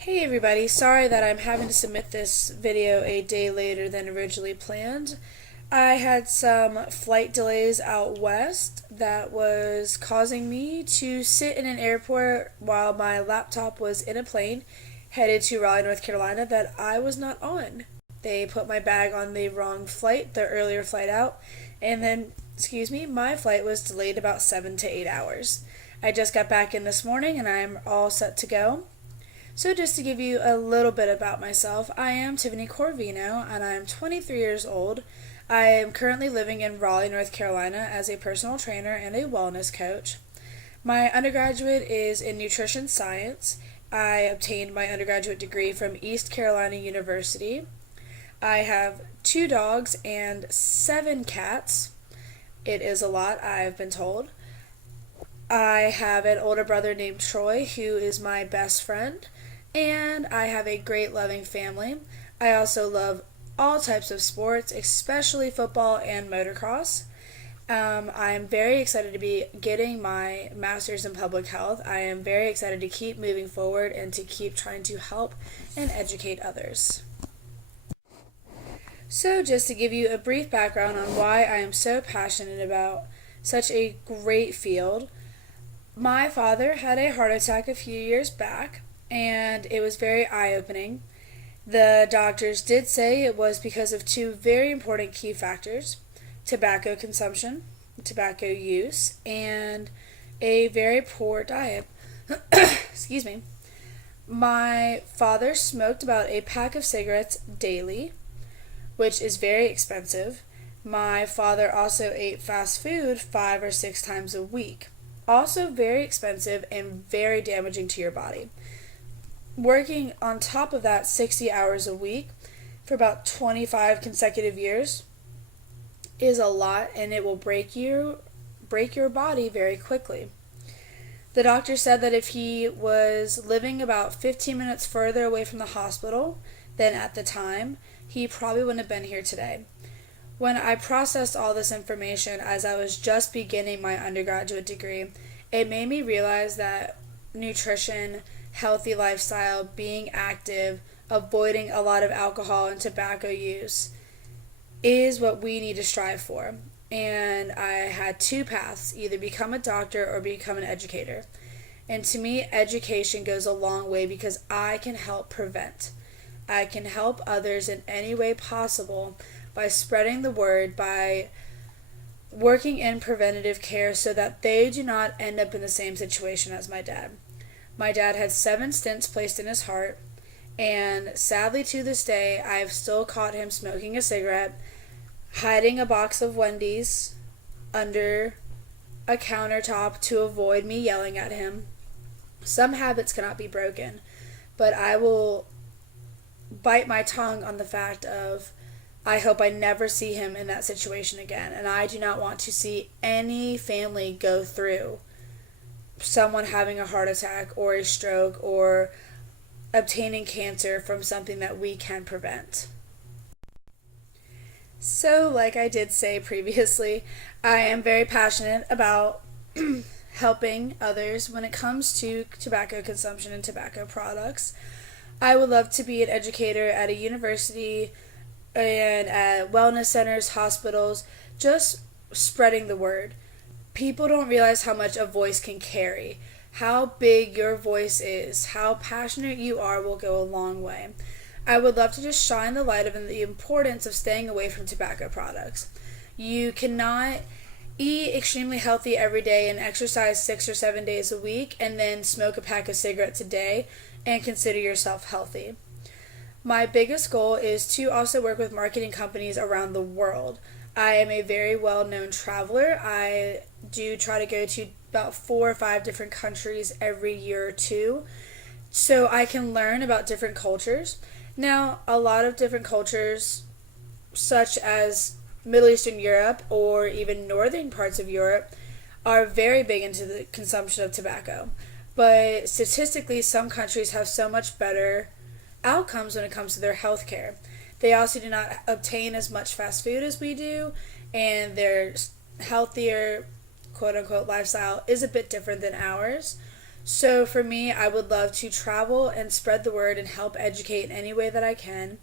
Hey everybody, sorry that I'm having to submit this video a day later than originally planned. I had some flight delays out west that was causing me to sit in an airport while my laptop was in a plane headed to Raleigh, North Carolina that I was not on. They put my bag on the wrong flight, the earlier flight out, and then, my flight was delayed about 7 to 8 hours. I just got back in this morning and I'm all set to go. So, just to give you a little bit about myself, I am Tiffany Corvino and I am 23 years old. I am currently living in Raleigh, North Carolina as a personal trainer and a wellness coach. My undergraduate is in nutrition science. I obtained my undergraduate degree from East Carolina University. I have 2 dogs and 7 cats. It is a lot, I've been told. I have an older brother named Troy, who is my best friend, and I have a great loving family. I also love all types of sports, especially football and motocross. I'm very excited to be getting my master's in public health. I am very excited to keep moving forward and to keep trying to help and educate others. So, just to give you a brief background on why I am so passionate about such a great field, my father had a heart attack a few years back, and it was very eye opening. The doctors did say it was because of two very important key factors: tobacco consumption, tobacco use, and a very poor diet. Excuse me. My father smoked about a pack of cigarettes daily, which is very expensive. My father also ate fast food 5 or 6 times a week. Also, very expensive and very damaging to your body. Working on top of that 60 hours a week for about 25 consecutive years is a lot, and it will break your body very quickly. The doctor said that if he was living about 15 minutes further away from the hospital than at the time, he probably wouldn't have been here today. When I processed all this information as I was just beginning my undergraduate degree, it made me realize that nutrition, healthy lifestyle, being active, avoiding a lot of alcohol and tobacco use is what we need to strive for. And I had two paths: either become a doctor or become an educator. And to me, education goes a long way because I can help prevent. I can help others in any way possible by spreading the word, by working in preventative care so that they do not end up in the same situation as my dad. My dad had 7 stents placed in his heart, and sadly to this day, I've still caught him smoking a cigarette, hiding a box of Wendy's under a countertop to avoid me yelling at him. Some habits cannot be broken, but I will bite my tongue on the fact of I hope I never see him in that situation again. And I do not want to see any family go through someone having a heart attack or a stroke or obtaining cancer from something that we can prevent. So, like I did say previously, I am very passionate about helping others when it comes to tobacco consumption and tobacco products. I would love to be an educator at a university and at wellness centers, hospitals, just spreading the word. People don't realize how much a voice can carry. How big your voice is, how passionate you are will go a long way. I would love to just shine the light of the importance of staying away from tobacco products. You cannot eat extremely healthy every day and exercise 6 or 7 days a week and then smoke a pack of cigarettes a day and consider yourself healthy. My biggest goal is to also work with marketing companies around the world. I am a very well-known traveler. I do try to go to about 4 or 5 different countries every year or two so I can learn about different cultures. Now, a lot of different cultures, such as Middle Eastern Europe or even northern parts of Europe, are very big into the consumption of tobacco. But statistically, some countries have so much better outcomes when it comes to their health care. They also do not obtain as much fast food as we do, and their healthier, quote unquote, lifestyle is a bit different than ours. So for me, I would love to travel and spread the word and help educate in any way that I can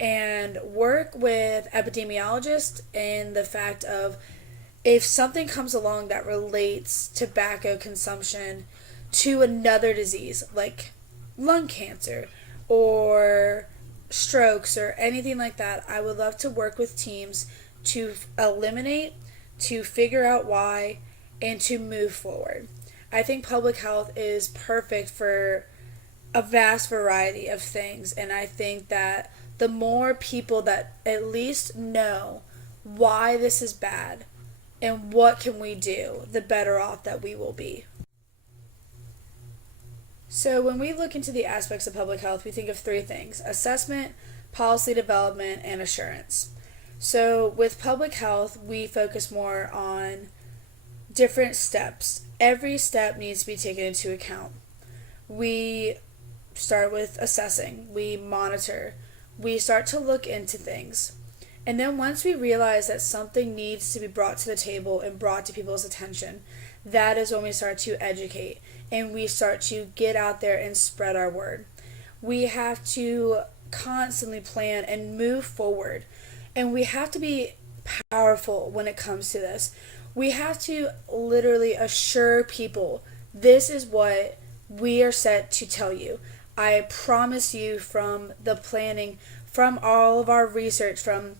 and work with epidemiologists in the fact of if something comes along that relates tobacco consumption to another disease like lung cancer or strokes or anything like that, I would love to work with teams to eliminate, to figure out why, and to move forward. I think public health is perfect for a vast variety of things, and I think that the more people that at least know why this is bad and what can we do, the better off that we will be. So when we look into the aspects of public health, we think of three things: assessment, policy development, and assurance. So with public health, we focus more on different steps. Every step needs to be taken into account. We start with assessing, we monitor, we start to look into things. And then once we realize that something needs to be brought to the table and brought to people's attention, that is when we start to educate and we start to get out there and spread our word. We have to constantly plan and move forward. And we have to be powerful when it comes to this. We have to literally assure people this is what we are set to tell you. I promise you, from the planning, from all of our research, from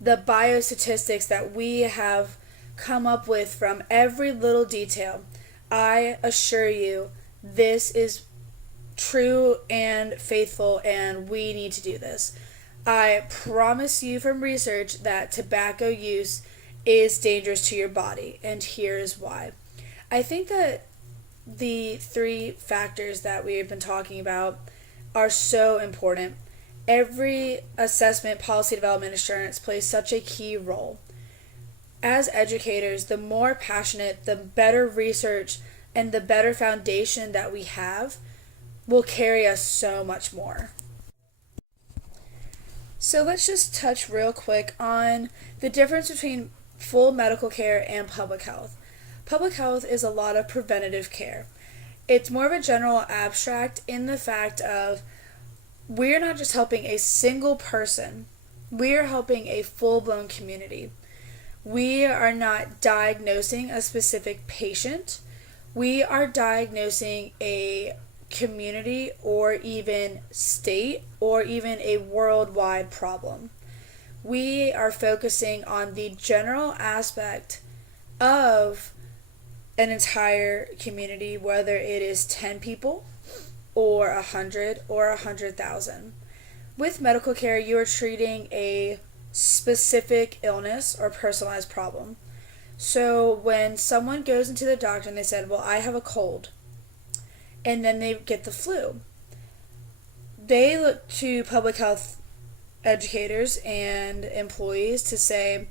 the biostatistics that we have come up with, from every little detail, I assure you this is true and faithful, and we need to do this. I promise you from research that tobacco use is dangerous to your body, and here's why. I think that the three factors that we have been talking about are so important. Every assessment, policy development, assurance plays such a key role. As educators, the more passionate, the better research, and the better foundation that we have will carry us so much more. So let's just touch real quick on the difference between full medical care and public health. Public health is a lot of preventative care. It's more of a general abstract in the fact of we're not just helping a single person, we are helping a full-blown community. We are not diagnosing a specific patient. We are diagnosing a community or even state or even a worldwide problem. We are focusing on the general aspect of an entire community, whether it is 10 people or 100 or 100,000. With medical care, you are treating a specific illness or personalized problem. So when someone goes into the doctor and they said, well, I have a cold, and then they get the flu, they look to public health educators and employees to say,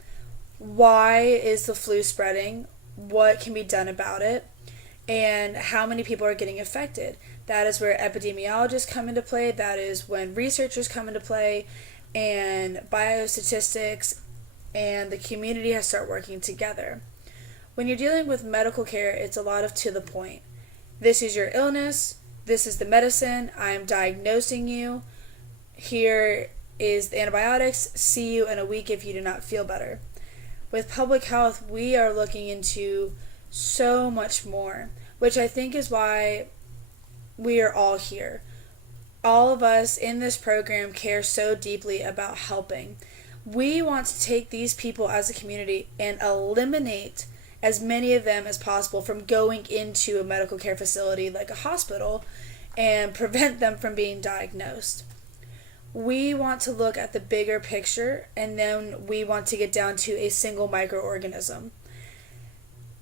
why is the flu spreading? What can be done about it? And how many people are getting affected? That is where epidemiologists come into play. That is when researchers come into play, and biostatistics and the community has to start working together. When you're dealing with medical care, it's a lot of to the point. This is your illness. This is the medicine. I'm diagnosing you. Here is the antibiotics. See you in a week if you do not feel better. With public health, we are looking into so much more, which I think is why we are all here. All of us in this program care so deeply about helping. We want to take these people as a community and eliminate as many of them as possible from going into a medical care facility like a hospital and prevent them from being diagnosed. We want to look at the bigger picture, and then we want to get down to a single microorganism.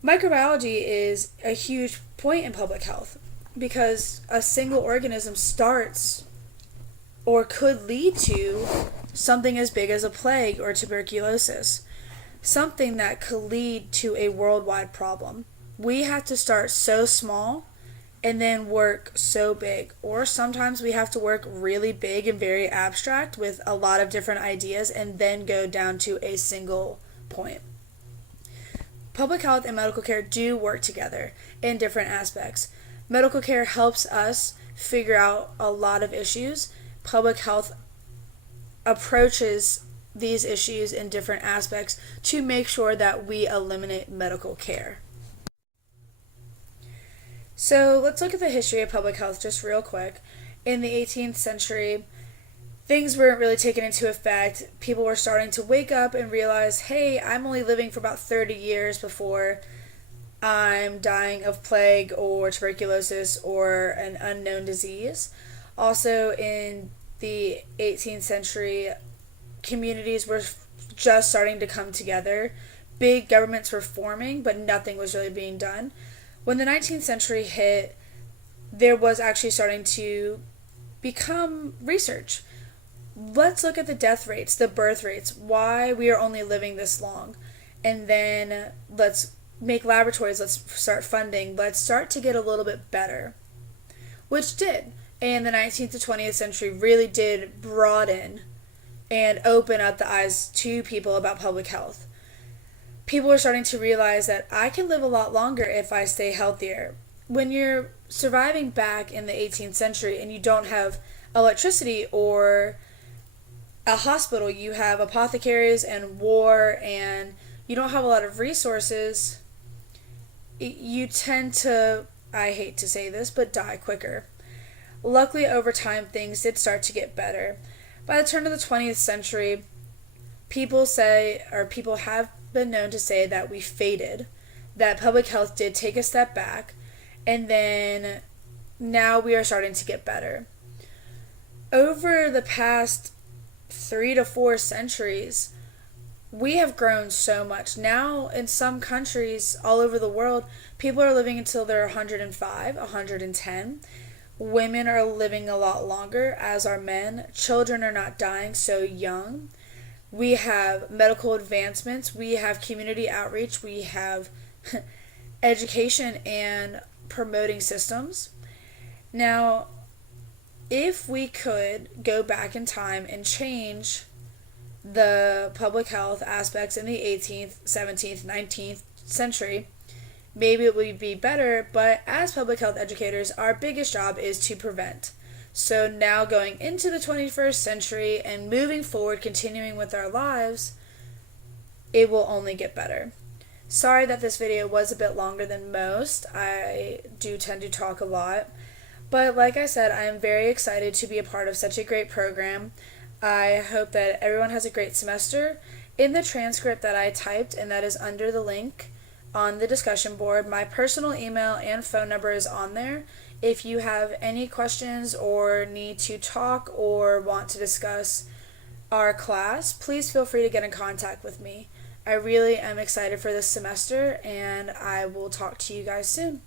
Microbiology is a huge point in public health because a single organism starts or could lead to something as big as a plague or tuberculosis, something that could lead to a worldwide problem. We have to start so small and then work so big, or sometimes we have to work really big and very abstract with a lot of different ideas and then go down to a single point. Public health and medical care do work together in different aspects. Medical care helps us figure out a lot of issues. Public health approaches these issues in different aspects to make sure that we eliminate medical care. So let's look at the history of public health just real quick. In the 18th century, things weren't really taken into effect. People were starting to wake up and realize, hey, I'm only living for about 30 years before I'm dying of plague or tuberculosis or an unknown disease. Also, in the 18th century, communities were just starting to come together. Big governments were forming, but nothing was really being done. When the 19th century hit, there was actually starting to become research. Let's look at the death rates, the birth rates, why we are only living this long. And then let's make laboratories, let's start funding, let's start to get a little bit better. Which did. And the 19th to 20th century really did broaden and open up the eyes to people about public health. People are starting to realize that I can live a lot longer if I stay healthier. When you're surviving back in the 18th century and you don't have electricity or a hospital, you have apothecaries and war, and you don't have a lot of resources, you tend to, I hate to say this, but die quicker. Luckily, over time, things did start to get better. By the turn of the 20th century, people have been known to say that we faded, that public health did take a step back, and then now we are starting to get better. Over the past 3 to 4 centuries, we have grown so much. Now, in some countries all over the world, people are living until they're 105, 110. Women are living a lot longer, as are men. Children are not dying so young. We have medical advancements. We have community outreach. We have education and promoting systems. Now, if we could go back in time and change the public health aspects in the 18th, 17th, 19th century, maybe it would be better, but as public health educators, our biggest job is to prevent. So now going into the 21st century and moving forward, continuing with our lives, it will only get better. Sorry that this video was a bit longer than most. I do tend to talk a lot. But like I said, I am very excited to be a part of such a great program. I hope that everyone has a great semester. In the transcript that I typed, and that is under the link on the discussion board, my personal email and phone number is on there. If you have any questions or need to talk or want to discuss our class, please feel free to get in contact with me. I really am excited for this semester, and I will talk to you guys soon.